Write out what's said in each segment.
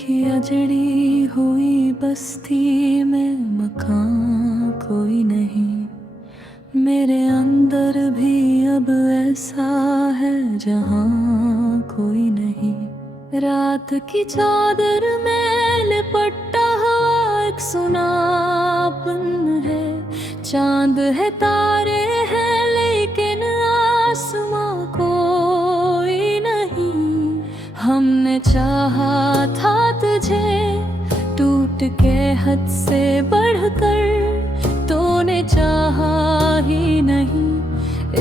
की अजड़ी हुई बस्ती में मकान कोई नहीं, मेरे अंदर भी अब ऐसा है जहां कोई नहीं। रात की चादर में लिपटा हुआ एक सुनापन है, चांद है तारे हैं लेकिन आसमां कोई नहीं। हमने चाहा था तुझे टूट के हद से बढ़कर, तूने चाहा ही नहीं,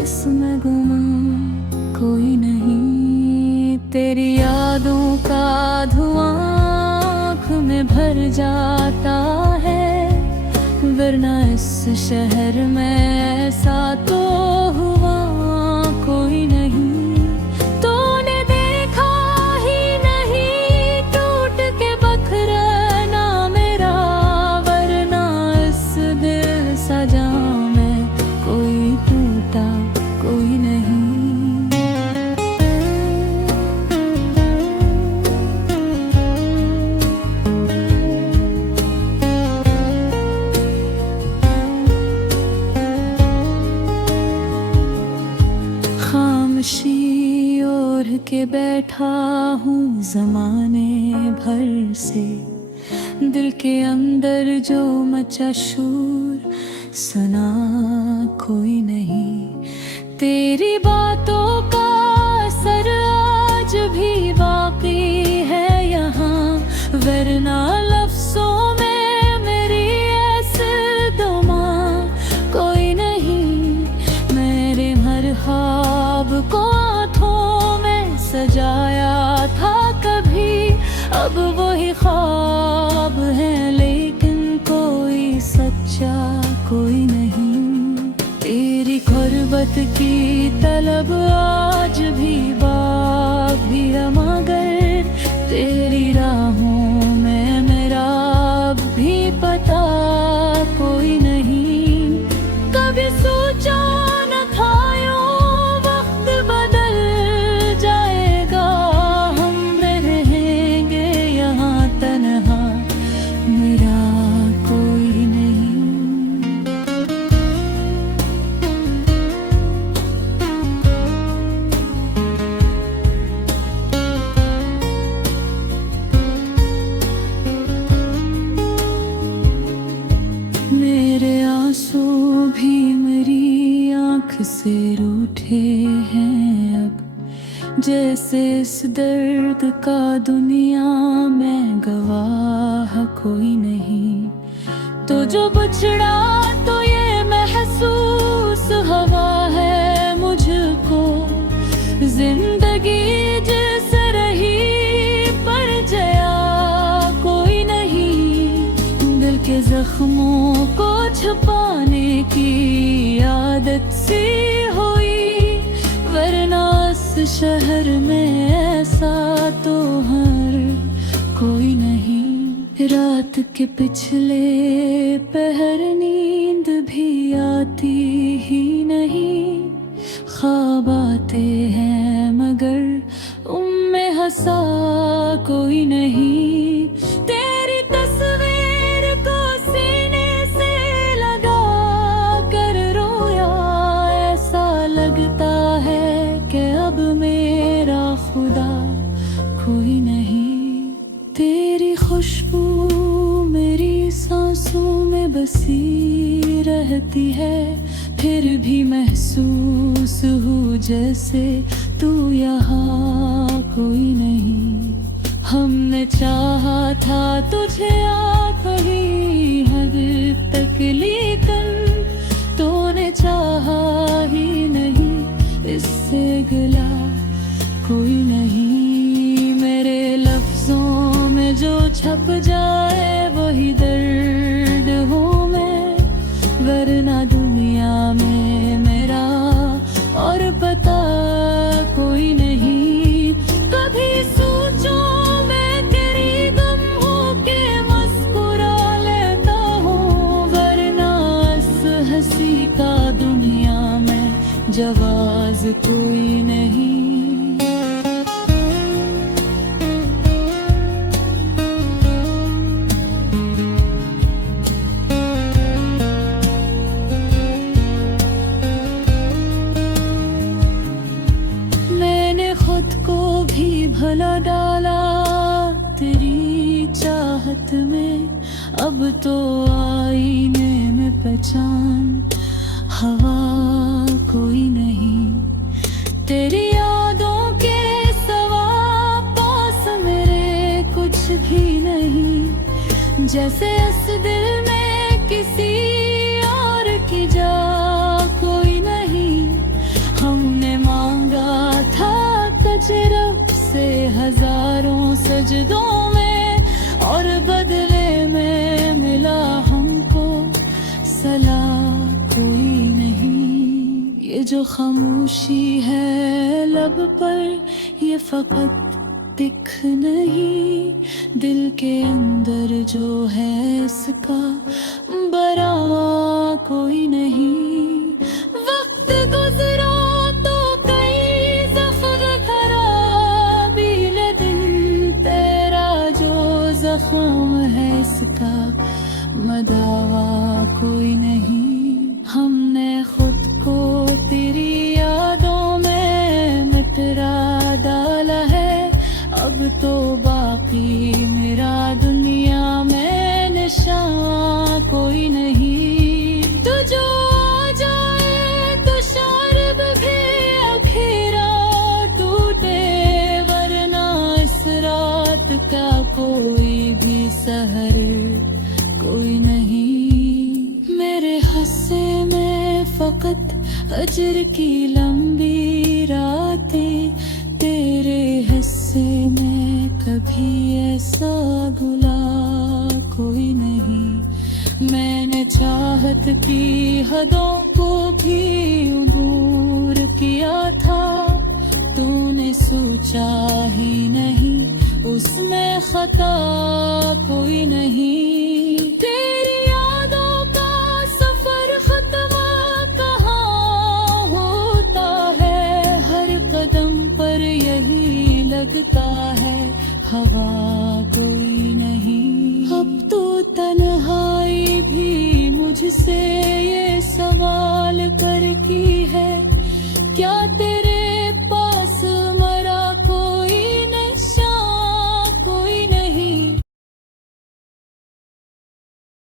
इसमें गुमा कोई नहीं। तेरी यादों का धुआं आँख में भर जाता है, वरना इस शहर में ऐसा तो हुआ कोई नहीं। तूने देखा ही नहीं टूट के बखरना मेरा, वरना इस दिल सजा में कोई टूटा कोई नहीं। खामोशी ओढ़ के बैठा हूँ ज़माने भर से, दिल के अंदर जो मचा शूर सुना कोई नहीं। तेरी बातों का असर आज भी बाकी है यहाँ, वरना लफ्ज़ों में मेरी ऐसे दुआ कोई नहीं। मेरे हर ख्वाब को आँखों में सजाया था कभी, अब वही ख्वाब है लेकिन कोई सच्चा कोई नहीं। तेरी गुर्बत की तलब आज भी बाकी है, मगर तेरी राहों में मेरा अब भी पता कोई नहीं। कभी सोचा न था यूं वक्त बदल जाएगा, हम रहेंगे यहाँ तन्हा, मेरा कोई नहीं। मेरे आंसू भी मेरी आँख से रूठे हैं अब, जैसे इस दर्द का दुनिया में गवाह कोई नहीं। तो जो बछड़ा तो ये महसूस हवा है मुझको, जिंदगी जिस रही पर जया कोई नहीं। दिल के जख्मों को छुपाने की आदत सी हुई, वरना इस शहर में ऐसा तो हर कोई नहीं। रात के पिछले पहर नींद भी आती ही नहीं, ख्वाब आते हैं मगर उनमें हंसा कोई नहीं। तेरी तस्वीर को सीने से लगा कर रोया, ऐसा लगता है कि अब मेरा खुदा कोई नहीं। तेरी खुशबू मेरी सांसों में बसी रहती है, फिर भी महसूस हूँ जैसे तू यहाँ कोई नहीं। हमने चाहा था तुझे आखिरी हद तक, लेकिन तूने चाहा ही नहीं, इससे गिला कोई नहीं। मेरे लफ्जों में जो छप जाए वही दर्द हूँ मैं, वरना दुनिया में मेरा और पता कोई नहीं। कभी सोचूं मैं तेरी गम हो के मुस्कुरा लेता हूँ, वरना इस हंसी का दुनिया में जवाज कोई नहीं। चाहत में, अब तो आईने में पहचान, हवा कोई नहीं। तेरी यादों के सवा पास मेरे कुछ भी नहीं, जैसे इस दिल में किसी और की जा कोई नहीं। हमने मांगा था तुझ रब से हजारों सजदों में, और बदले में मिला हमको सलाह कोई नहीं। ये जो खामोशी है लब पर, ये फकत दिख नहीं, दिल के अंदर जो है इसका बरा कोई नहीं। वक्त गुजरा तो कई ज़ख्म खराबी, लेकिन तेरा जो जख्म है इसका मदावा कोई नहीं। हमने खुद को तेरी यादों में मिटरा डाला है, अब तो बाकी मेरा दुनिया में निशान कोई नहीं। तू जो आ जाए तो शारब भी अखीरा टूटे, वरना इस रात का कोई भी सहर कोई नहीं। मेरे हस्से में फकत अजर की लंबी रातें, तेरे हिस्से में कभी ऐसा गुला कोई नहीं। मैंने चाहत की हदों को भी दूर किया था, तूने सोचा ही नहीं उसमें खता कोई नहीं। तेरी यादों का सफर खत्म कहाँ होता है, हर कदम पर यही लगता है हवा कोई नहीं। अब तो तन्हाई भी मुझसे ये सवाल करती है, क्या तेरे